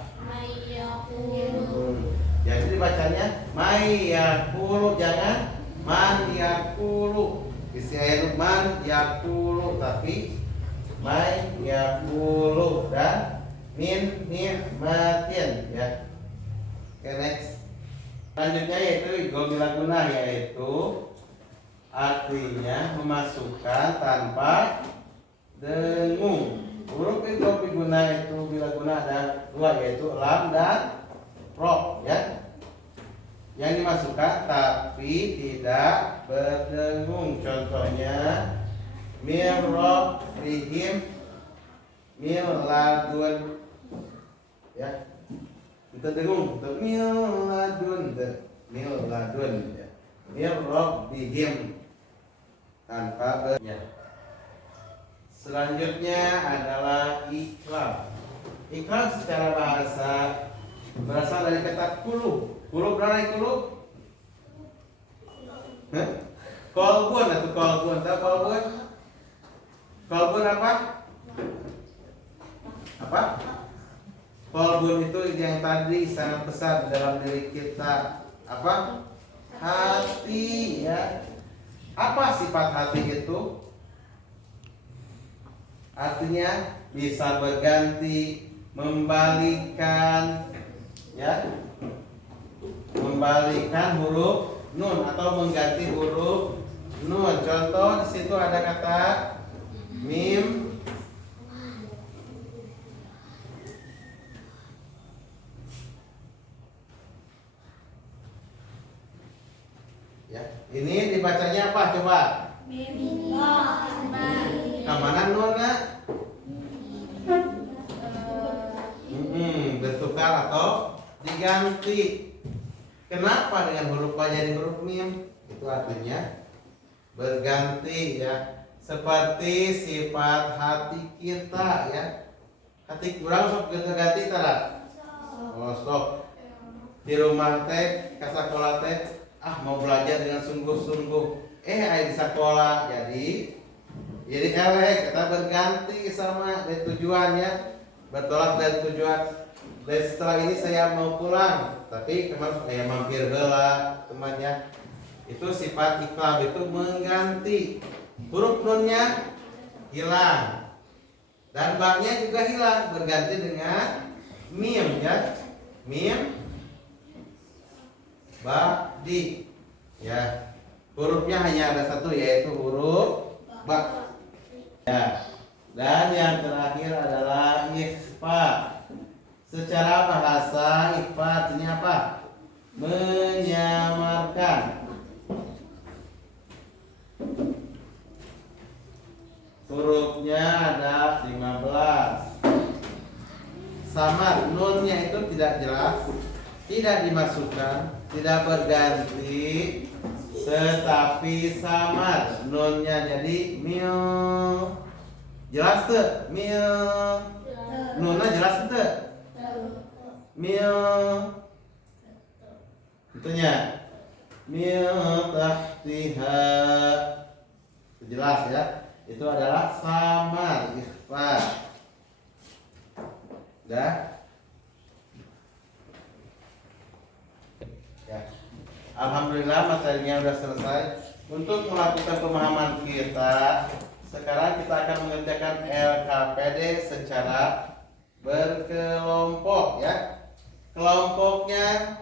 Jadi dibacanya mayyakulu, jangan man yakulu. Istilah man yakulu tapi mayyakulu dan min nikmatin ya. Oke, next. Selanjutnya yaitu idgham bila guna, yaitu artinya memasukkan tanpa dengung. Huruf idgham biguna itu bila guna ada 2 yaitu lam dan ro ya. yang dimasukkan tapi tidak berdengung. Contohnya min rabbihim miladun, ya kita dengung untuk miladun ya. Min rabbihim tanpa bernya. Selanjutnya adalah iklam. Iklam secara bahasa berasal dari kata kulub. Kulub berarti kulub? Kolbun atau kolbun? Tahu kolbun? Kolbun apa? Apa? Kolbun itu yang tadi sangat besar dalam diri kita. Apa? Hati, ya. Apa sifat hati itu? Artinya bisa berganti, membalikan, ya, membalikan huruf nun atau mengganti huruf nun. Contoh di situ ada kata mim, ya. Ini dibacanya apa coba? Mim. Kamanan nunnya? Bertukar atau diganti. Kenapa dengan huruf fa jadi huruf mim? Itu artinya berganti, ya. Seperti sifat hati kita, ya. Hati kurang sok kita ganti tara. Oh, stop. Di rumah teh, ke sekolah teh, mau belajar dengan sungguh-sungguh. Di sekolah jadi elek, kita berganti sama dari tujuannya, bertolak dari tujuan. Dan setelah ini saya mau pulang, tapi kemarin saya mampir heula temannya. Itu sifat iklam, itu mengganti. Huruf nunnya hilang dan ba-nya juga hilang, berganti dengan mim, ya. Mim ba di, ya. Hurufnya hanya ada satu, yaitu huruf ba, ya. Dan yang terakhir adalah ikhfa. Secara bahasa ikhfa artinya apa? Menyamarkan. Hurufnya ada 15. Samar, nunnya itu tidak jelas, tidak dimasukkan, tidak berganti, tetapi samar. Nunnya jadi mil. Jelas tuh? Mil. Nunnya jelas tuh? Mil. Itunya mil tahtiha. Jelas, ya. Itu adalah samar, ikhfa. Udah? Ya. Alhamdulillah materinya sudah selesai. Untuk melakukan pemahaman kita, sekarang kita akan mengerjakan LKPD secara berkelompok, ya. Kelompoknya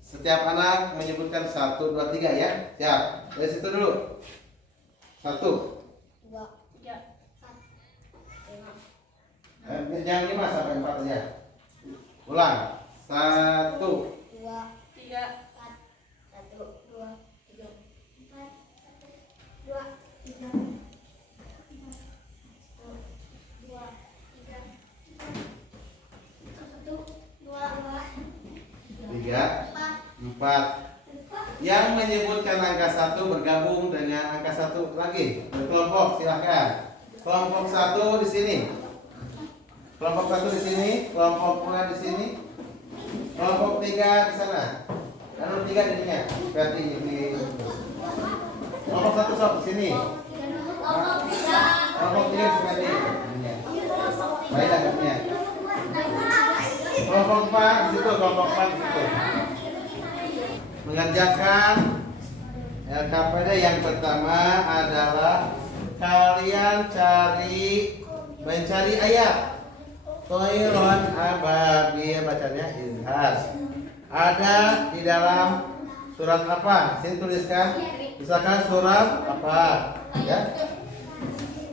setiap anak menyebutkan 1, 2, 3, ya. Siap. Dari situ dulu. 1, 2, 3, 4, 5. Jangan 5 sampai 4 aja. Ulang. 1, 2, 3, 4. 1, 2, 3, 4. 2, 3, 4. 3, 4. Yang menyebutkan angka 1 bergabung dengan angka 1 lagi. Berkelompok, silahkan. Kelompok 1 di sini. Kelompok 1 di sini, kelompok 2 di sini. Kelompok 3 di sana. Lalu 3 di sini. Berarti ini. Kelompok 1 sob di sini. Kelompok 3 di sini. Baik angkatnya. Kelompok 4 di situ, kelompok 4 di situ. Mengerjakan LKPD yang pertama adalah kalian mencari ayat. Toiron ababil, bacanya izhar. Ada di dalam surat apa? Sini tuliskan. Misalkan surat apa, ya?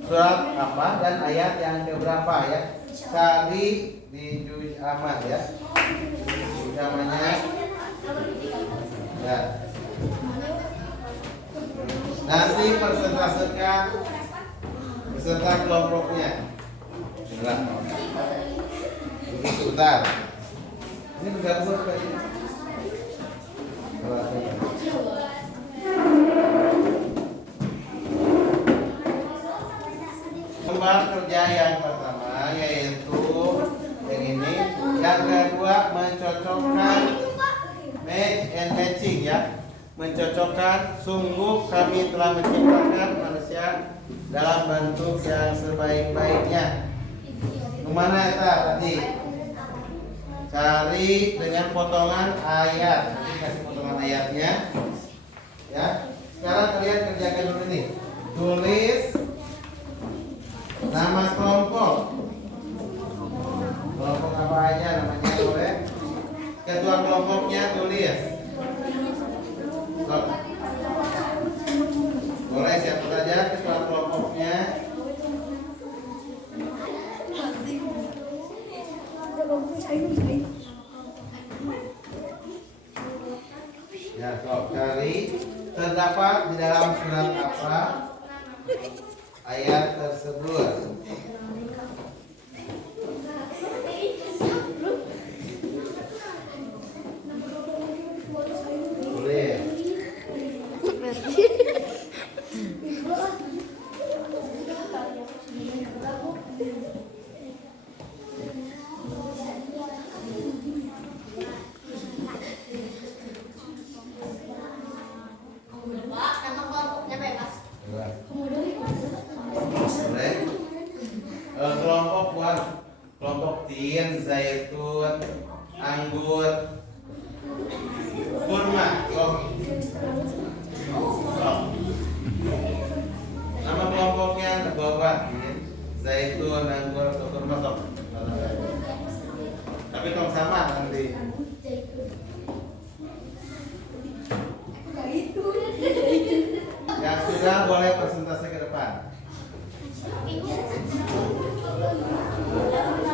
Surat apa dan ayat yang keberapa, ya? Cari di juz amat, ya. Juz amatnya Ya. Nanti persentasekan beserta kelompoknya. Benar. Begitu, bentar. Ini bergabung apa ini? Kembang kerja yang pertama yaitu yang ini. Yang kedua mencocokkan match and matching ya. Mencocokkan, sungguh kami telah menciptakan manusia dalam bentuk yang sebaik-baiknya. Kemana eta tadi? Cari dengan potongan ayat. Ini kasih potongan ayatnya. Ya. Sekarang kalian kerjakan dulu nih. Tulis nama kelompok. Kelompok apa aja namanya boleh. Ketua kelompoknya tulis. Stop. Boleh siapa saja ketua kelompoknya. Ya, sok cari terdapat di dalam surat apa ayat tersebut. Boleh. Kelompok buat kelompok tin, zaitun, anggur, kurma. Nama kelompoknya buah tin, zaitun, anggur, atau kurma sok. Tapi kalau sama nanti. Yang sudah boleh presentasi ke depan.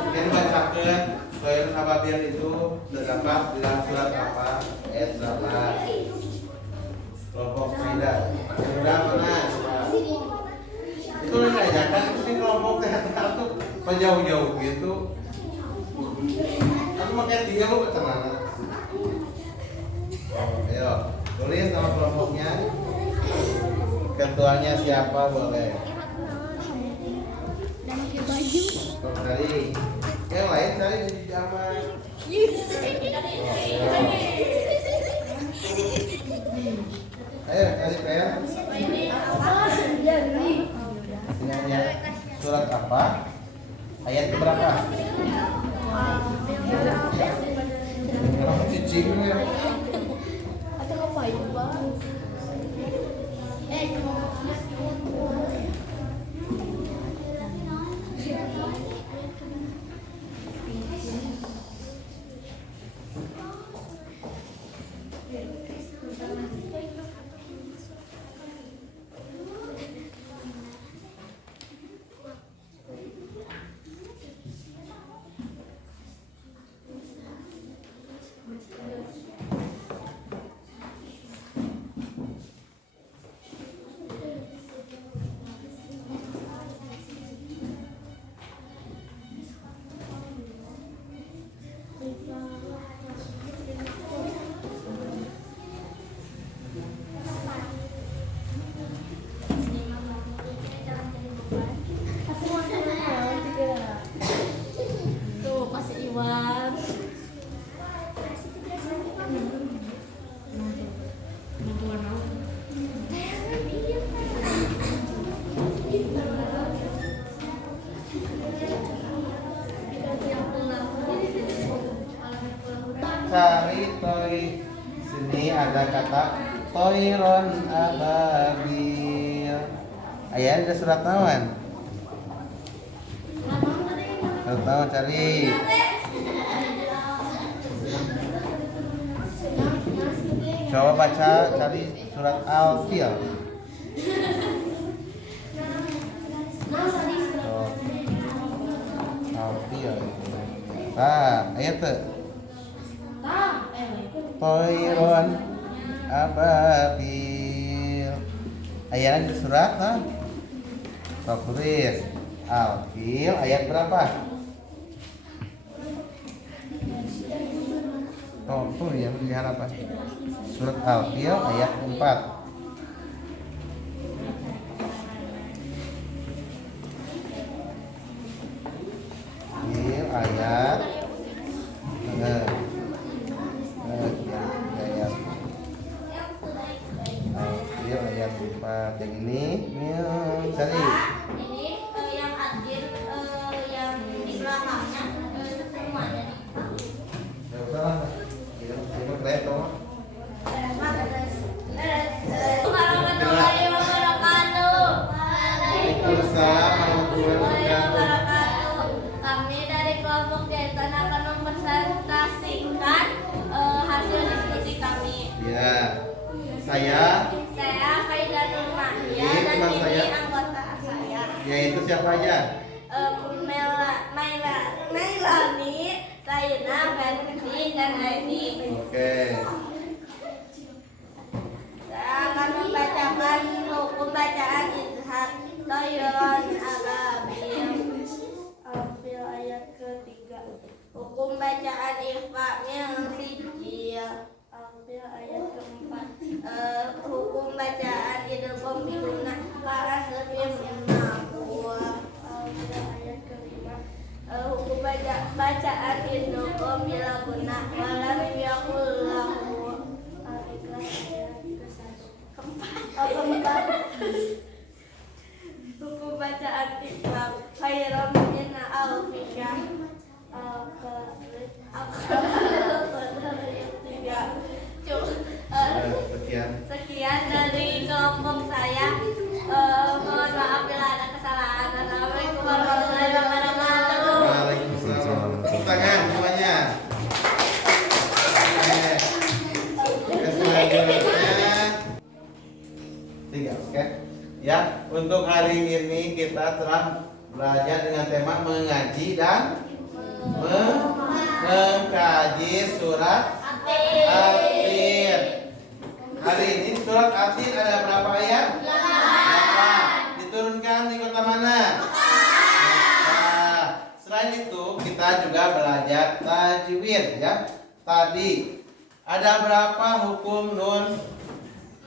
Yang bacakan Khairun Ababil itu terdapat di dalam surat apa? Ayat berapa? Kelompok tidak. Sudah mana? Itu aja kan itu di kelompok teater tuh penjauh-jauh gitu. Aku pakai dia lu ke mana? Ayo, tulis nama kelompoknya. Ketuanya siapa boleh? Tadi yang lain tadi di zaman. Ayo tadi pengen. Sinanya surat apa? Ayat berapa? Kamu cicing ya? Atau ngapain bang? Cari toi. Sini ada kata toiron ababil. Ayat ada surat nawan. Surat nawan cari. Coba baca cari surat Al-Fil. Al-Fil. Ayat tuh. Toiron ababil. Ayatnya di surat sok tulis Al-Fil ayat berapa? Tuh ya lihat apa? Surat Al-Fil ayat 4. Ayat ayat 4 yang ini cari Ini yang adil yang di belakangnya semuanya nih. nggak usah lah ini kelihatan dong. Warahmatullahi wabarakatuh. Waalaikumsalam warahmatullahi wabarakatuh. Kami dari kelompok Jaitan akan mempresentasikan hasil diskusi kami. Ya, saya Faidah Nurmahia Ini dan teman ini saya. anggota saya. yaitu siapa aja? Nailani, Saina, Fenty, dan Ivy. Oke. Saya akan membacakan hukum bacaan izhar Toyron Ababil. Ambil ayat ketiga. Hukum bacaan ikhfa yang sijil. Ambil ayat keempat. Hukum bacaan idgham biguna para sebim nabur. Ambil ayat kelima. Hukum bacaan idgham bila guna walam yakul lahu. Al-Ikhlas ayat keempat. Hukum bacaan ikhlas khairan min al-fikah. Sekian dari kelompok saya. Mohon maaf bila ada kesalahan. Assalamualaikum warahmatullahi wabarakatuh. Waalaikumsalam. Tepuk tangan semuanya. Oke. Selanjutnya 3, oke. Ya, untuk hari ini kita telah belajar dengan tema mengaji dan mengkaji surat At-Tin. Hari ini surat At-Tin ada berapa ayat? 8. Diturunkan di kota mana? Mekah. Selain itu kita juga belajar tajwid ya. Tadi ada berapa hukum nun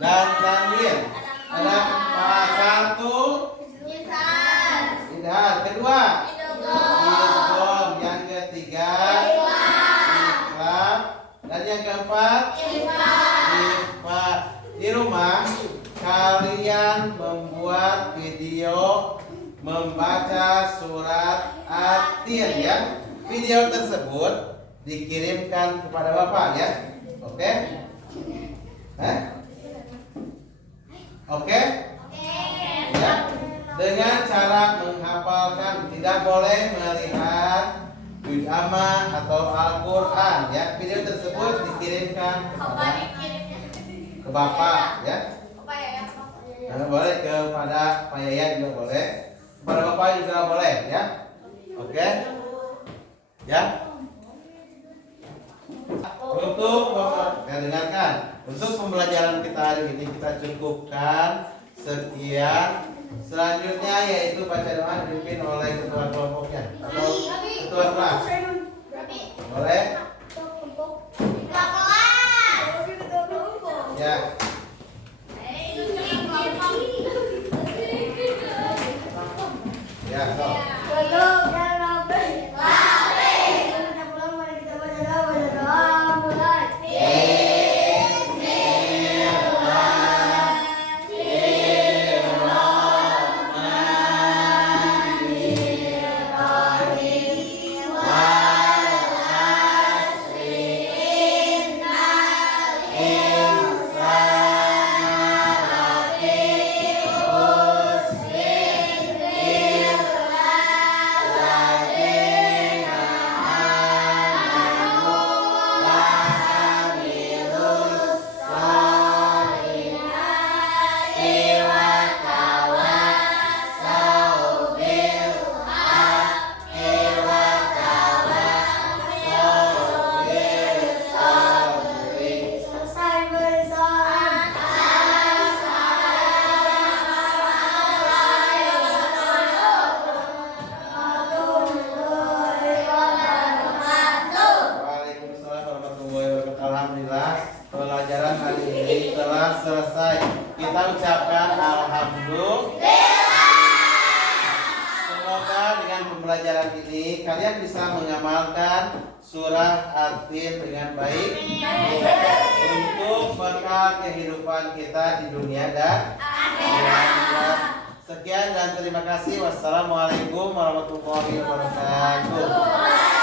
dan tanwin? Ada 4. 1 tidak. Kedua idgham. Yang ketiga ikhlas. Dan yang keempat ikhfa. Di rumah kalian membuat video membaca surat At-Tin ya. Video tersebut dikirimkan kepada Bapak ya. Oke? Oke? Ya. Dengan cara menghafalkan, tidak boleh melihat juz amma atau Al-Qur'an ya. Video tersebut dikirimkan ke Bapak ya. Boleh kepada Pak Yaya juga boleh. Kepada Bapak juga boleh ya. Oke? Ya. Dengarkan. Untuk pembelajaran kita hari ini kita cukupkan sekian. Selanjutnya yaitu baca doa dipimpin oleh ketua kelompoknya atau ketua kelas. Boleh? Ya. Ya, so. alhamdulillah pelajaran hari ini telah selesai. Kita ucapkan alhamdulillah. Semoga dengan pembelajaran ini kalian bisa mengamalkan surah At-Tin dengan baik untuk bekal kehidupan kita di dunia dan akhirat. Sekian dan terima kasih. Wassalamualaikum warahmatullahi wabarakatuh.